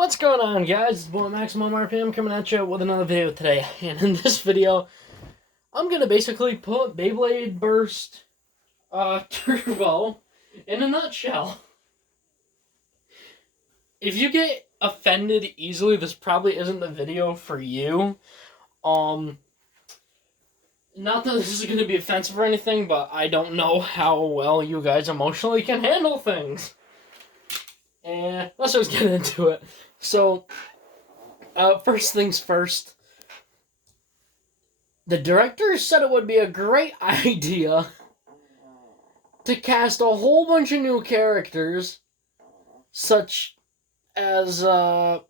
What's going on, guys? It's boy Maximum RPM coming at you with another video today. And in this video, I'm gonna basically put Beyblade Burst Turbo in a nutshell. If you get offended easily, this probably isn't the video for you. Um, Not that this is gonna be offensive or anything, but I don't know how well you guys emotionally can handle things. And let's just get into it. So, first things first. The director said it would be a great idea to cast a whole bunch of new characters, such as Laban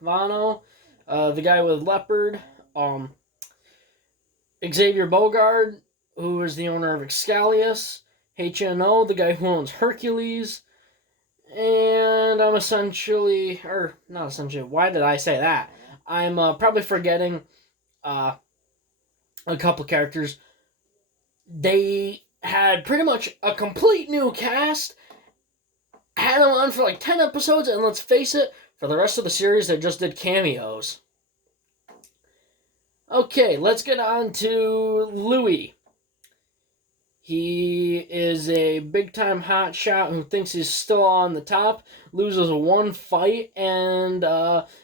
Vano, the guy with Leopard, Xavier Bogard, who is the owner of Excalius, HNO, the guy who owns Hercules, and I'm essentially, or not essentially, why did I say that? I'm probably forgetting a couple characters. They had pretty much a complete new cast, had them on for like 10 episodes, and let's face it, for the rest of the series, they just did cameos. Okay, let's get on to Louis. He is a big-time hotshot who thinks he's still on the top, loses one fight, and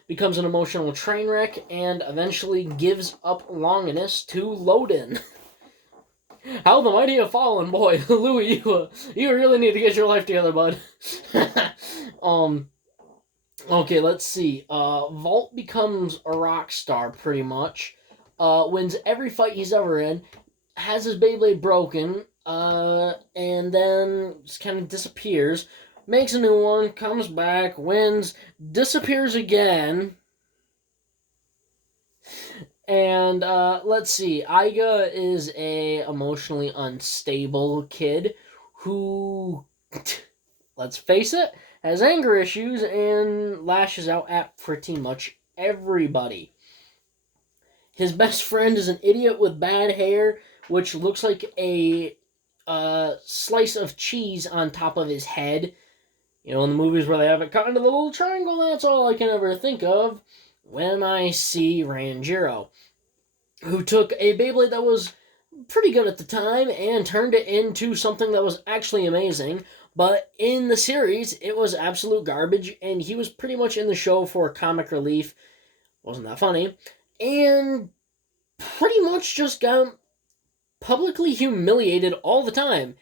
becomes an emotional train wreck, and eventually gives up Longinus to Loden. How the mighty have fallen, boy. Louis, you really need to get your life together, bud. Okay, let's see. Vault becomes a rock star, pretty much. Wins every fight he's ever in, has his Beyblade broken, and then just kind of disappears. Makes a new one, comes back, wins, disappears again. And let's see, Iga is a emotionally unstable kid who, let's face it, has anger issues and lashes out at pretty much everybody. His best friend is an idiot with bad hair, which looks like a slice of cheese on top of his head. You know, in the movies where they have it cut into the little triangle, that's all I can ever think of when I see Ranjiro, who took a Beyblade that was pretty good at the time and turned it into something that was actually amazing. But in the series, it was absolute garbage, and he was pretty much in the show for comic relief. Wasn't that funny. And pretty much just got publicly humiliated all the time.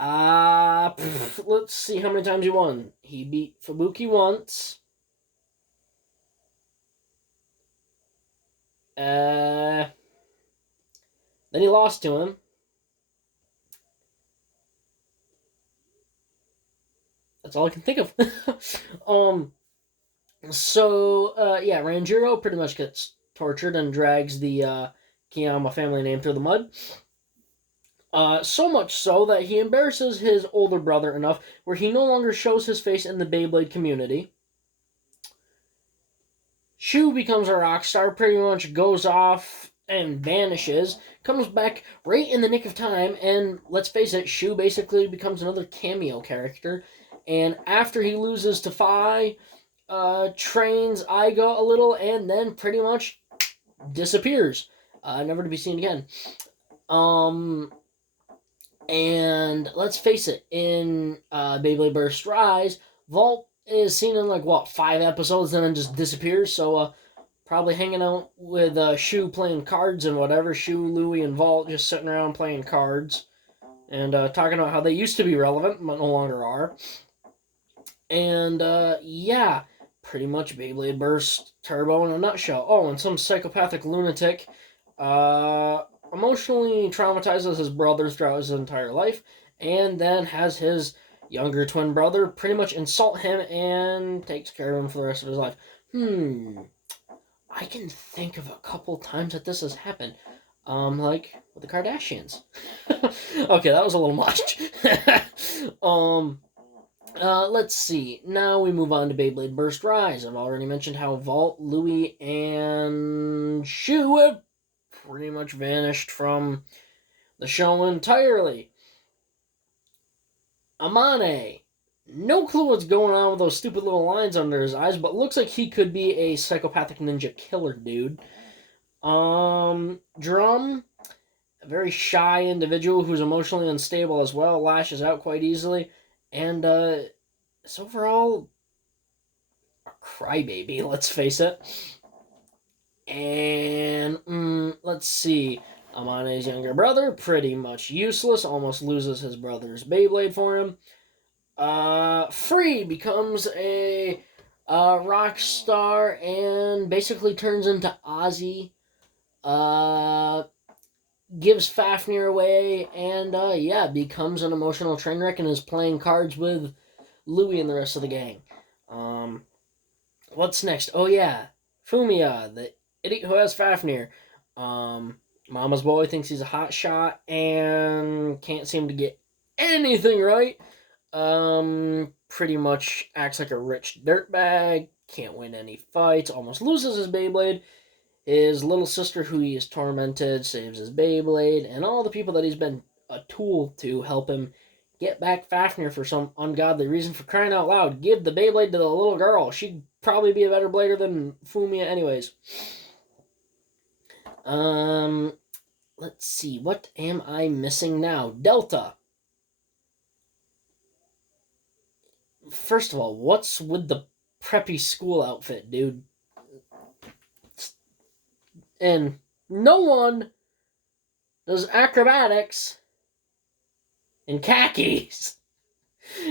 Let's see how many times he won. He beat Fubuki once. Then he lost to him. That's all I can think of. Yeah, Ranjiro pretty much gets tortured and drags the Kiyama family name through the mud. So much so that he embarrasses his older brother enough where he no longer shows his face in the Beyblade community. Shu becomes a rock star, pretty much goes off and vanishes, comes back right in the nick of time, and let's face it, Shu basically becomes another cameo character. And after he loses to Fi, trains Iga a little, and then pretty much disappears, never to be seen again. And let's face it, in Beyblade Burst Rise, Vault is seen in like 5 episodes and then just disappears. So probably hanging out with Shu playing cards and whatever. Shu, Louie, and Vault just sitting around playing cards and talking about how they used to be relevant but no longer are. And yeah, pretty much Beyblade Burst Turbo in a nutshell. Oh, and some psychopathic lunatic emotionally traumatizes his brothers throughout his entire life, and then has his younger twin brother pretty much insult him and takes care of him for the rest of his life. I can think of a couple times that this has happened. Like with the Kardashians. Okay, that was a little much. Let's see. Now we move on to Beyblade Burst Rise. I've already mentioned how Vault, Louie, and Shu have pretty much vanished from the show entirely. Amane No clue what's going on with those stupid little lines under his eyes, but looks like he could be a psychopathic ninja killer dude. Drum, a very shy individual who's emotionally unstable as well, lashes out quite easily, and is overall a crybaby, let's face it. And let's see. Amane's younger brother, pretty much useless, almost loses his brother's Beyblade for him. Free becomes a rock star and basically turns into Ozzy. Gives Fafnir away and becomes an emotional train wreck and is playing cards with Louie and the rest of the gang. What's next? Oh yeah, Fumia, the idiot who has Fafnir. Mama's boy thinks he's a hot shot and can't seem to get anything right. Pretty much acts like a rich dirtbag, can't win any fights, almost loses his Beyblade. His little sister, who he has tormented, saves his Beyblade, and all the people that he's been a tool to help him get back Fafnir for some ungodly reason. For crying out loud, give the Beyblade to the little girl. She'd probably be a better blader than Fumia anyways. Let's see, what am I missing now? Delta. First of all, what's with the preppy school outfit, dude? And no one does acrobatics in khakis.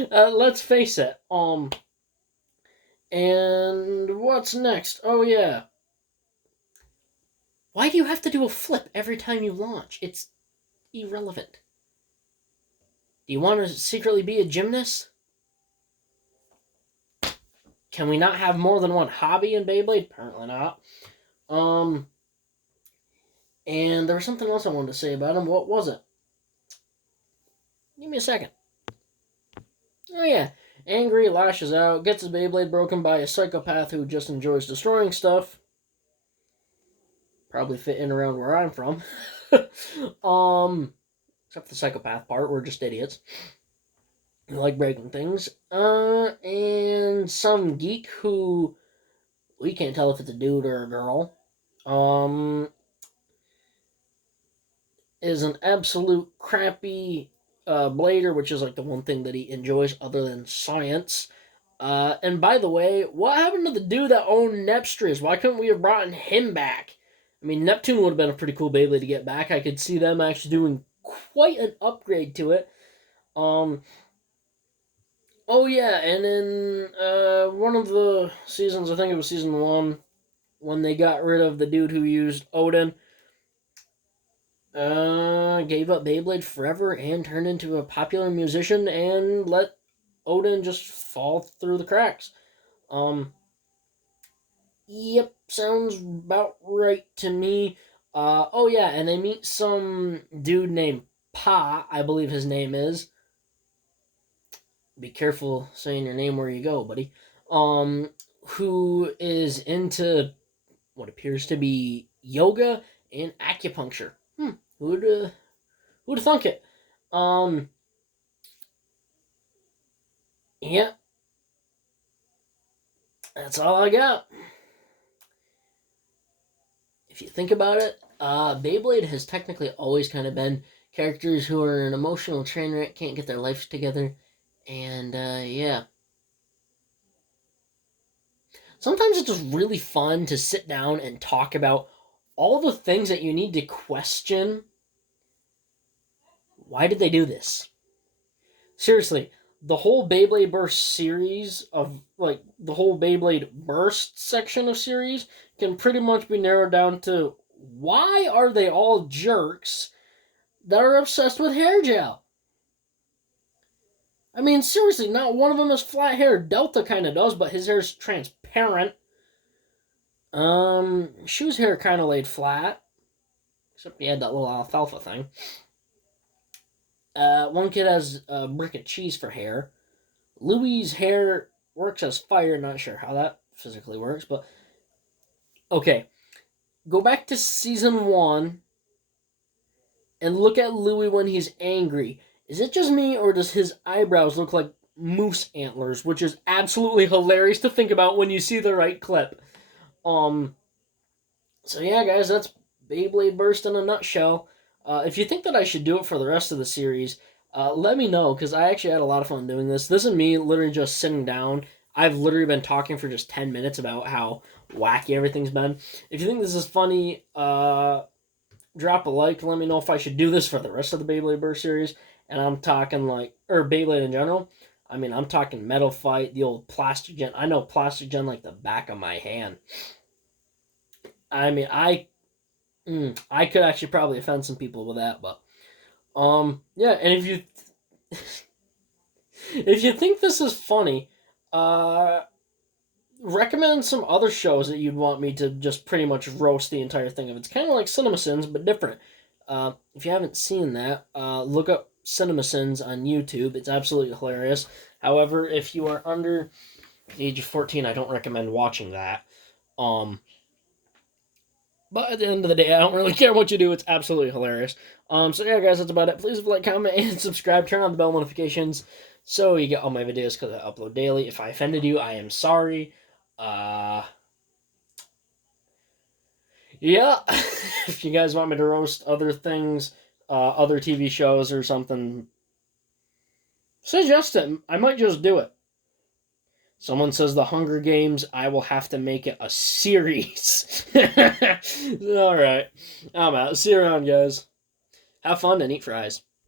Let's face it. And what's next? Oh yeah. Why do you have to do a flip every time you launch? It's irrelevant. Do you want to secretly be a gymnast? Can we not have more than one hobby in Beyblade? Apparently not. And there was something else I wanted to say about him. What was it? Give me a second. Oh yeah. Angry, lashes out, gets his Beyblade broken by a psychopath who just enjoys destroying stuff. Probably fit in around where I'm from. Except the psychopath part, we're just idiots. We like breaking things. And some geek who we can't tell if it's a dude or a girl. Is an absolute crappy blader, which is like the one thing that he enjoys other than science. And by the way, what happened to the dude that owned Nepstris? Why couldn't we have brought him back? I mean, Neptune would have been a pretty cool Beyblade to get back. I could see them actually doing quite an upgrade to it. Oh yeah, and in one of the seasons, I think it was season 1, when they got rid of the dude who used Odin, gave up Beyblade forever and turned into a popular musician and let Odin just fall through the cracks. Yep, sounds about right to me. Oh yeah, and they meet some dude named Pa, I believe his name is. Be careful saying your name where you go, buddy. Who is into what appears to be yoga and acupuncture. Who'd thunk it? Yeah, that's all I got. If you think about it, Beyblade has technically always kind of been characters who are an emotional train wreck, can't get their life together, and yeah. Sometimes it's just really fun to sit down and talk about all the things that you need to question. Why did they do this? Seriously, the whole Beyblade Burst series of, like, the whole Beyblade Burst section of series can pretty much be narrowed down to why are they all jerks that are obsessed with hair gel? I mean, seriously, not one of them has flat hair. Delta kind of does, but his hair's transparent. Shoe's hair kind of laid flat, except he had that little alfalfa thing. One kid has a brick of cheese for hair. Louie's hair works as fire. Not sure how that physically works, but okay. Go back to season 1 and look at Louie when he's angry. Is it just me, or does his eyebrows look like moose antlers, which is absolutely hilarious to think about when you see the right clip. Um, so yeah, guys, that's Beyblade Burst in a nutshell. If you think that I should do it for the rest of the series, let me know because I actually had a lot of fun doing this. This is me literally just sitting down. I've literally been talking for just 10 minutes about how wacky everything's been. If you think this is funny, drop a like. Let me know if I should do this for the rest of the Beyblade Burst series. And I'm talking like, or Beyblade in general. I mean, I'm talking Metal Fight, the old Plastic Gen. I know Plastic Gen like the back of my hand. I mean, I could actually probably offend some people with that, but yeah. And if you think this is funny, uh, recommend some other shows that you'd want me to just pretty much roast the entire thing of. It's kind of like CinemaSins, but different. If you haven't seen that, look up CinemaSins on YouTube. It's absolutely hilarious. However, if you are under the age of 14, I don't recommend watching that. Um, but at the end of the day, I don't really care what you do. It's absolutely hilarious. So yeah, guys, that's about it. Please like, comment, and subscribe. Turn on the bell notifications so you get all my videos because I upload daily. If I offended you, I am sorry. Uh, yeah. If you guys want me to roast other things, other TV shows or something, suggest it. I might just do it. Someone says the Hunger Games, I will have to make it a series. Alright. I'm out. See you around, guys. Have fun and eat fries.